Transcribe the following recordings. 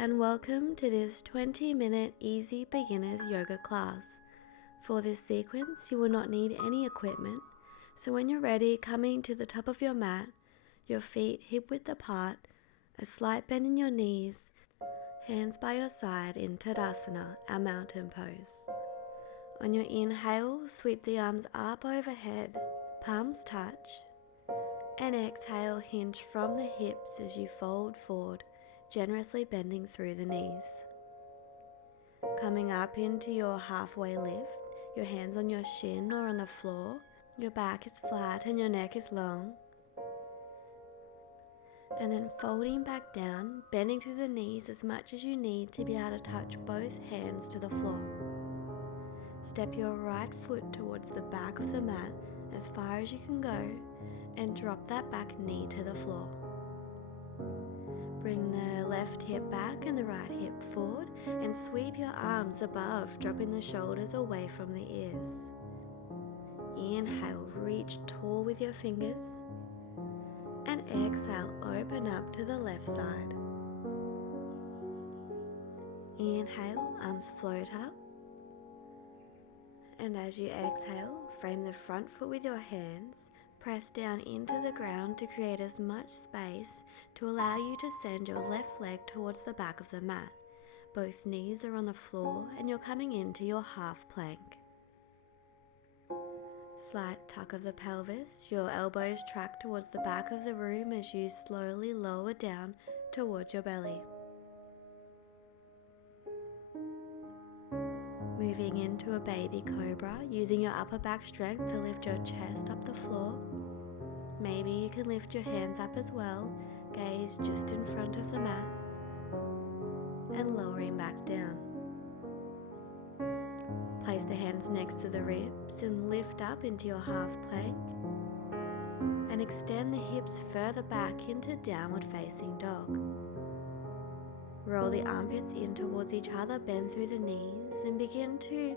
and welcome to this 20-minute easy beginner's yoga class. For this sequence, you will not need any equipment, so when you're ready, coming to the top of your mat, your feet hip-width apart, a slight bend in your knees, hands by your side in Tadasana, our mountain pose. On your inhale, sweep the arms up overhead, palms touch, and exhale, hinge from the hips as you fold forward, generously bending through the knees. Coming up into your halfway lift, your hands on your shin or on the floor, your back is flat and your neck is long. And then folding back down, bending through the knees as much as you need to be able to touch both hands to the floor. Step your right foot towards the back of the mat as far as you can go and drop that back knee to the floor. Bring the left hip back and the right hip forward and sweep your arms above, dropping the shoulders away from the ears. Inhale, reach tall with your fingers, and exhale, open up to the left side. Inhale, arms float up, and as you exhale, frame the front foot with your hands, press down into the ground to create as much space to allow you to send your left leg towards the back of the mat. Both knees are on the floor and you're coming into your half plank. Slight tuck of the pelvis, your elbows track towards the back of the room as you slowly lower down towards your belly. Moving into a baby cobra, using your upper back strength to lift your chest up the floor. Maybe you can lift your hands up as well, gaze just in front of the mat, and lowering back down. Place the hands next to the ribs and lift up into your half plank, and extend the hips further back into downward facing dog. Roll the armpits in towards each other, bend through the knees, and begin to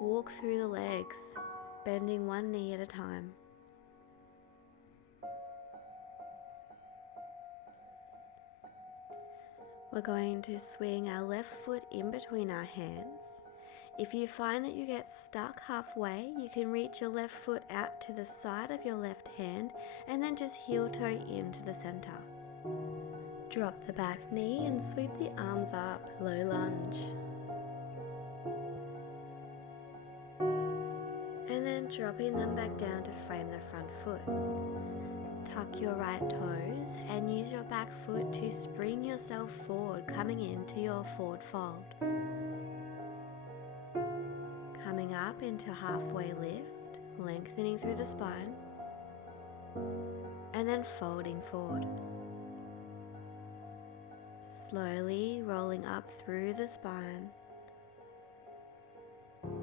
walk through the legs, bending one knee at a time. We're going to swing our left foot in between our hands. If you find that you get stuck halfway, you can reach your left foot out to the side of your left hand and then just heel toe into the center. Drop the back knee and sweep the arms up, low lunge. And then dropping them back down to frame the front foot. Tuck your right toes and use your back foot to spring yourself forward, coming into your forward fold. Coming up into halfway lift, lengthening through the spine, and then folding forward. Slowly rolling up through the spine.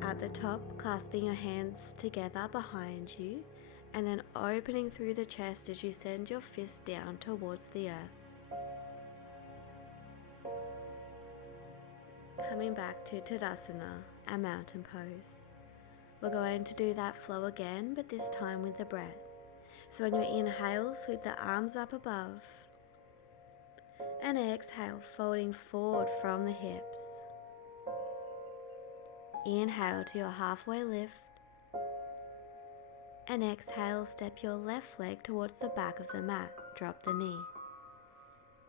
At the top, clasping your hands together behind you, and then opening through the chest as you send your fist down towards the earth. Coming back to Tadasana, our mountain pose. We're going to do that flow again, but this time with the breath. So on your inhale, sweep the arms up above, and exhale, folding forward from the hips. Inhale to your halfway lift, and exhale, step your left leg towards the back of the mat, drop the knee.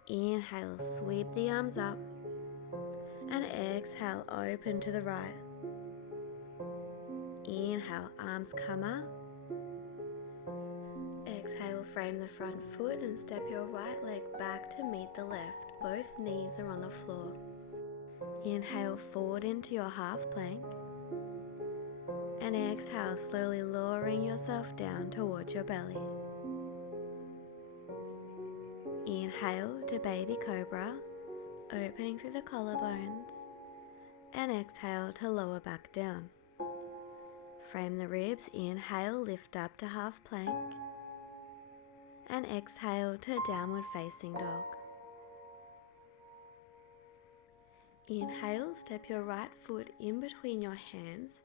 Inhale, sweep the arms up, and exhale, open to the right. Inhale, arms come up. Exhale, frame the front foot and step your right leg back to meet the left. Both knees are on the floor. Inhale forward into your half plank. And exhale, slowly lowering yourself down towards your belly. Inhale to baby cobra, opening through the collarbones. And exhale to lower back down. Frame the ribs, inhale, lift up to half plank. And exhale to downward facing dog. Inhale, step your right foot in between your hands,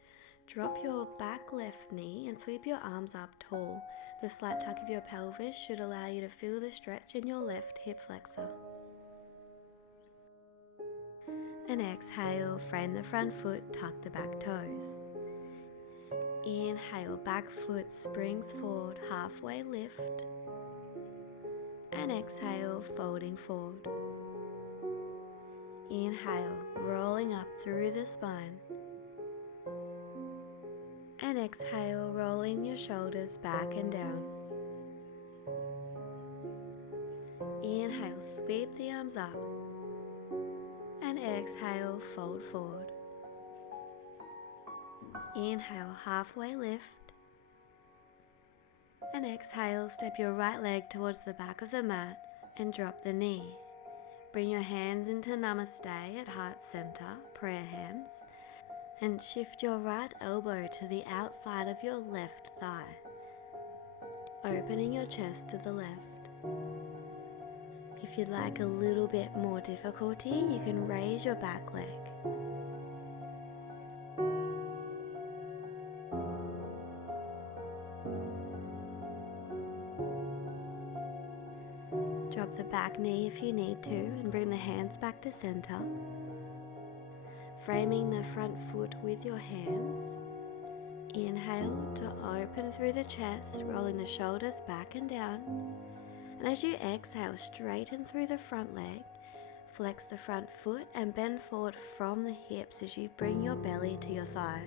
drop your back left knee and sweep your arms up tall. The slight tuck of your pelvis should allow you to feel the stretch in your left hip flexor. And exhale, frame the front foot, tuck the back toes. Inhale, back foot springs forward, halfway lift. And exhale, folding forward. Inhale, rolling up through the spine. And exhale, rolling your shoulders back and down. Inhale, sweep the arms up. And exhale, fold forward. Inhale, halfway lift. And exhale, step your right leg towards the back of the mat and drop the knee. Bring your hands into Namaste at heart center, prayer hands, and shift your right elbow to the outside of your left thigh, opening your chest to the left. If you'd like a little bit more difficulty, you can raise your back leg. Drop the back knee if you need to and bring the hands back to center. Framing the front foot with your hands. Inhale to open through the chest, rolling the shoulders back and down. And as you exhale, straighten through the front leg. Flex the front foot and bend forward from the hips as you bring your belly to your thigh.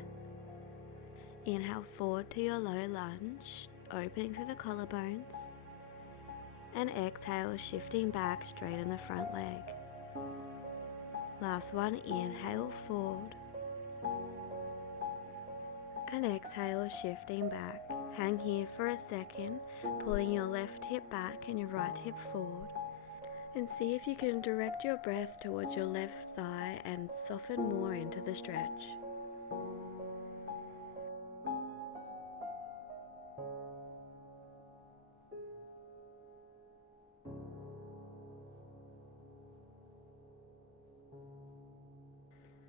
Inhale forward to your low lunge, opening through the collarbones. And exhale, shifting back, straighten the front leg. Last one, inhale forward. And exhale, shifting back. Hang here for a second, pulling your left hip back and your right hip forward. And see if you can direct your breath towards your left thigh and soften more into the stretch.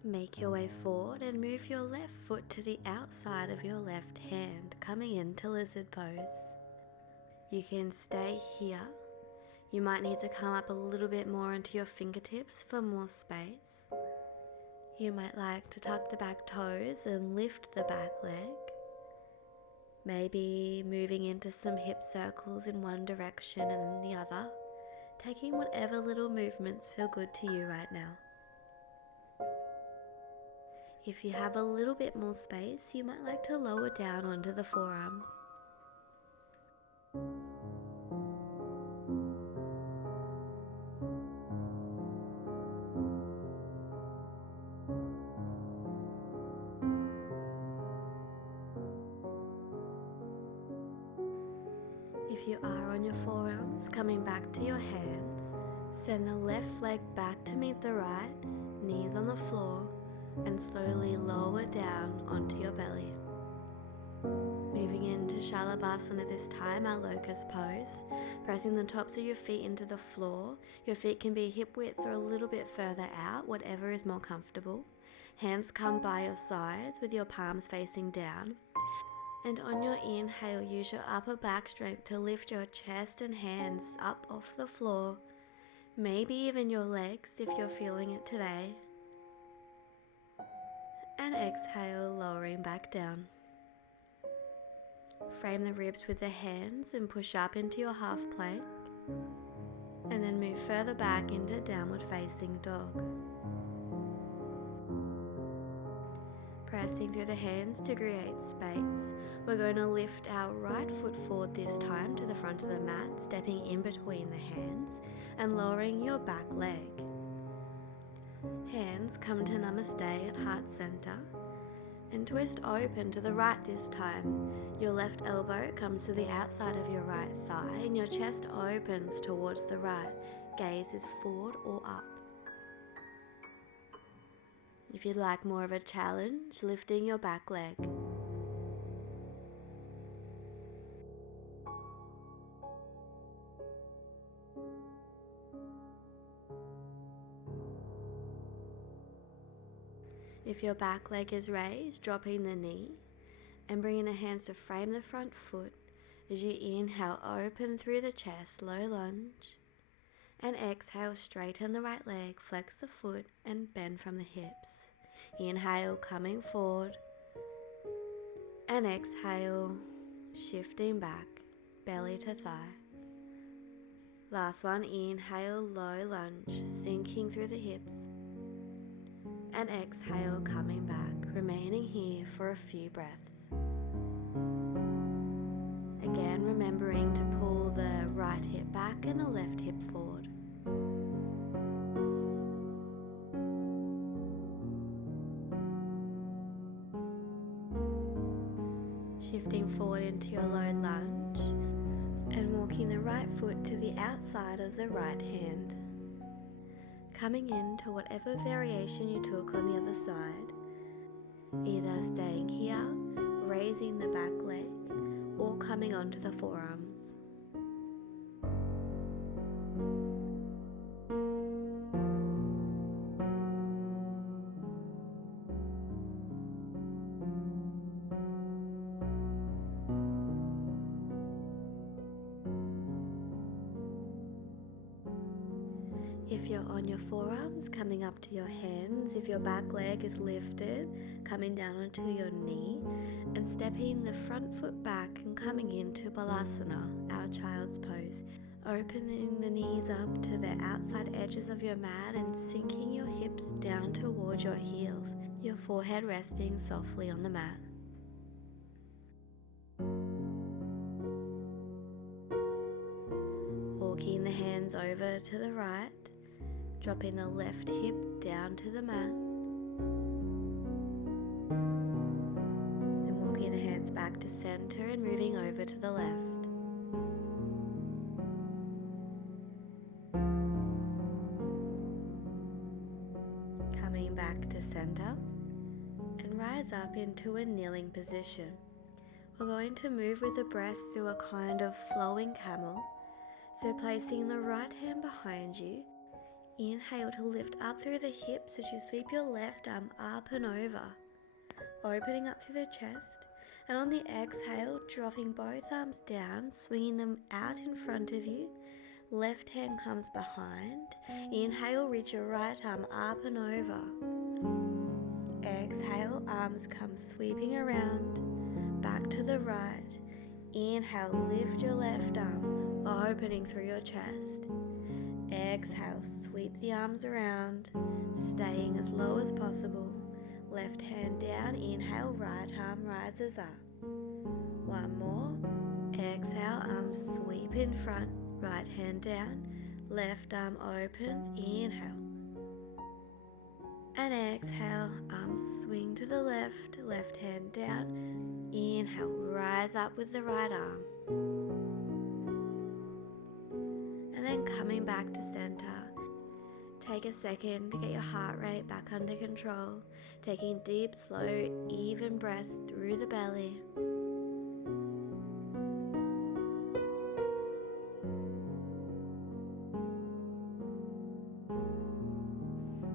Make your way forward and move your left foot to the outside of your left hand, coming into lizard pose. You can stay here. You might need to come up a little bit more into your fingertips for more space. You might like to tuck the back toes and lift the back leg. Maybe moving into some hip circles in one direction and then the other, taking whatever little movements feel good to you right now. If you have a little bit more space, you might like to lower down onto the forearms. If you are on your forearms, coming back to your hands, send the left leg back to meet the right, knees on the floor, and slowly lower down onto your belly. Moving into Shalabhasana this time, our locust pose, pressing the tops of your feet into the floor. Your feet can be hip width or a little bit further out, whatever is more comfortable. Hands come by your sides with your palms facing down. And on your inhale, use your upper back strength to lift your chest and hands up off the floor, maybe even your legs if you're feeling it today. And exhale, lowering back down. Frame the ribs with the hands and push up into your half plank. And then move further back into downward facing dog. Pressing through the hands to create space, we're going to lift our right foot forward this time to the front of the mat, stepping in between the hands and lowering your back leg. Hands come to Namaste at heart center and twist open to the right this time. Your left elbow comes to the outside of your right thigh and your chest opens towards the right. Gaze is forward or up. If you'd like more of a challenge, lifting your back leg. If your back leg is raised, dropping the knee and bringing the hands to frame the front foot as you inhale, open through the chest, low lunge. And exhale, straighten the right leg, flex the foot and bend from the hips. Inhale, coming forward. And exhale, shifting back, belly to thigh. Last one, inhale, low lunge, sinking through the hips. And exhale, coming back, remaining here for a few breaths. Again, remembering to pull the right hip back and the left hip forward. Shifting forward into your low lunge and walking the right foot to the outside of the right hand. Coming into whatever variation you took on the other side, either staying here, raising the back leg, or coming onto the forearms. If you're on your forearms, coming up to your hands. If your back leg is lifted, coming down onto your knee and stepping the front foot back and coming into Balasana, our child's pose. Opening the knees up to the outside edges of your mat and sinking your hips down towards your heels, your forehead resting softly on the mat. Walking the hands over to the right, dropping the left hip down to the mat, and walking the hands back to center and moving over to the left. Coming back to center and rise up into a kneeling position. We're going to move with the breath through a kind of flowing camel. So placing the right hand behind you, inhale to lift up through the hips as you sweep your left arm up and over, opening up through the chest, and on the exhale, dropping both arms down, swinging them out in front of you. Left hand comes behind. Inhale, reach your right arm up and over. Exhale, arms come sweeping around, back to the right. Inhale, lift your left arm, opening through your chest. Exhale, sweep the arms around, staying as low as possible. Left hand down, inhale, right arm rises up. One more. Exhale, arms sweep in front, right hand down, left arm opens, inhale. And exhale, arms swing to the left, left hand down, inhale, rise up with the right arm. And then coming back to center. Take a second to get your heart rate back under control, taking deep, slow, even breaths through the belly.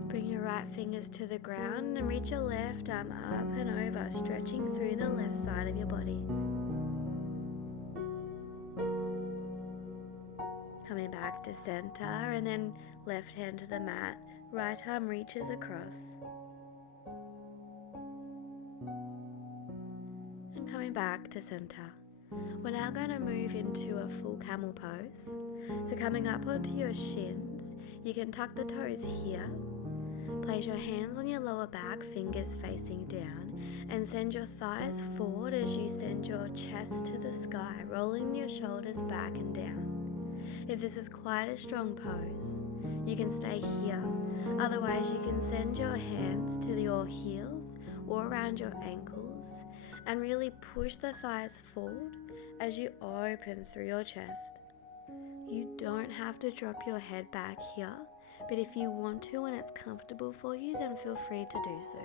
Bring your right fingers to the ground and reach your left arm up and over, stretching through the left side of your body. Coming back to center and then left hand to the mat, right arm reaches across. And coming back to center. We're now going to move into a full camel pose. So coming up onto your shins, you can tuck the toes here. Place your hands on your lower back, fingers facing down, and send your thighs forward as you send your chest to the sky, rolling your shoulders back and down. If this is quite a strong pose, you can stay here. Otherwise, you can send your hands to your heels or around your ankles and really push the thighs forward as you open through your chest. You don't have to drop your head back here, but if you want to and it's comfortable for you, then feel free to do so.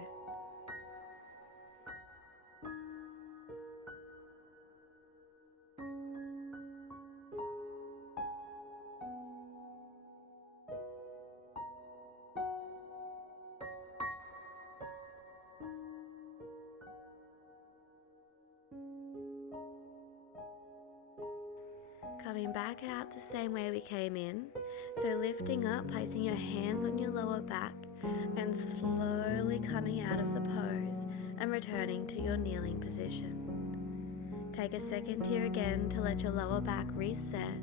Coming back out the same way we came in. So lifting up, placing your hands on your lower back and slowly coming out of the pose and returning to your kneeling position. Take a second here again to let your lower back reset,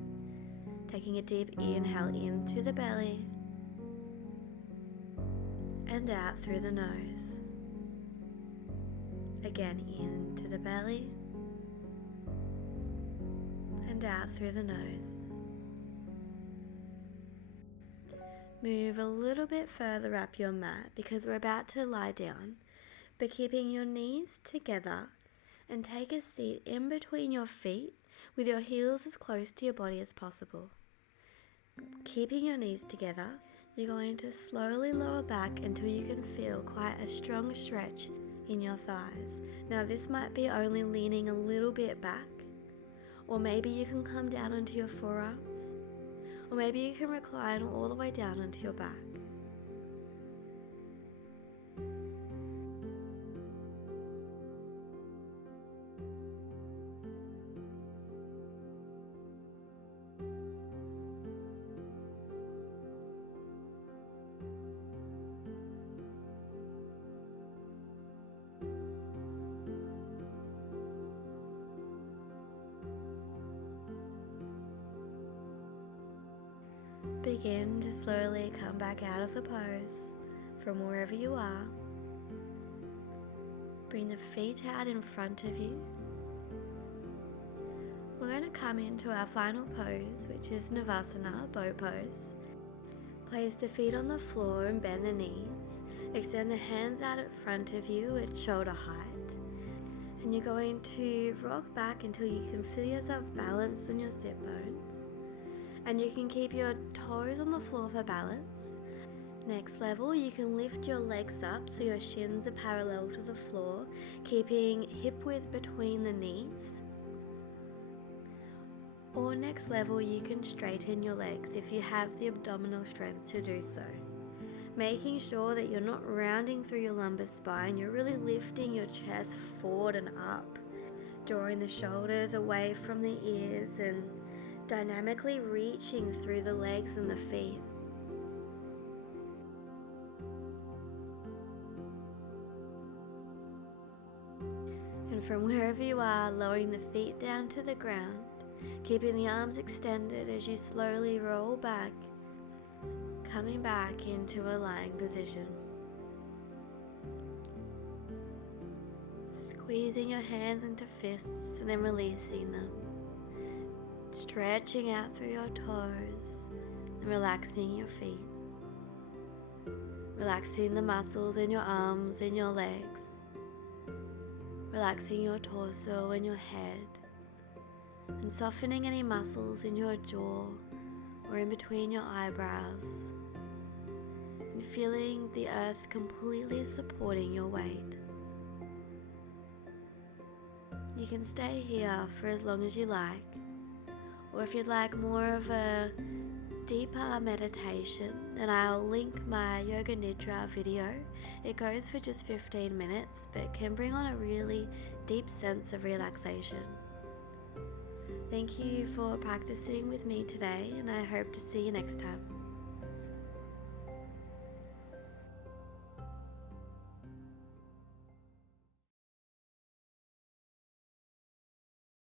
taking a deep inhale into the belly and out through the nose. Again, into the belly and out through the nose. Move a little bit further up your mat because we're about to lie down, but keeping your knees together, and take a seat in between your feet with your heels as close to your body as possible. Keeping your knees together, you're going to slowly lower back until you can feel quite a strong stretch in your thighs. Now this might be only leaning a little bit back, or maybe you can come down onto your forearms, or maybe you can recline all the way down onto your back. Begin to slowly come back out of the pose from wherever you are. Bring the feet out in front of you. We're going to come into our final pose, which is Navasana, boat pose. Place the feet on the floor and bend the knees. Extend the hands out at front of you at shoulder height. And you're going to rock back until you can feel yourself balanced on your sit bones. And you can keep your toes on the floor for balance. Next level, you can lift your legs up so your shins are parallel to the floor, keeping hip width between the knees. Or next level, you can straighten your legs if you have the abdominal strength to do so. Making sure that you're not rounding through your lumbar spine, you're really lifting your chest forward and up, drawing the shoulders away from the ears and dynamically reaching through the legs and the feet. And from wherever you are, lowering the feet down to the ground, keeping the arms extended as you slowly roll back, coming back into a lying position. Squeezing your hands into fists and then releasing them. Stretching out through your toes and relaxing your feet. Relaxing the muscles in your arms and your legs. Relaxing your torso and your head. And softening any muscles in your jaw or in between your eyebrows. And feeling the earth completely supporting your weight. You can stay here for as long as you like. Or if you'd like more of a deeper meditation, then I'll link my Yoga Nidra video. It goes for just 15 minutes, but can bring on a really deep sense of relaxation. Thank you for practicing with me today, and I hope to see you next time.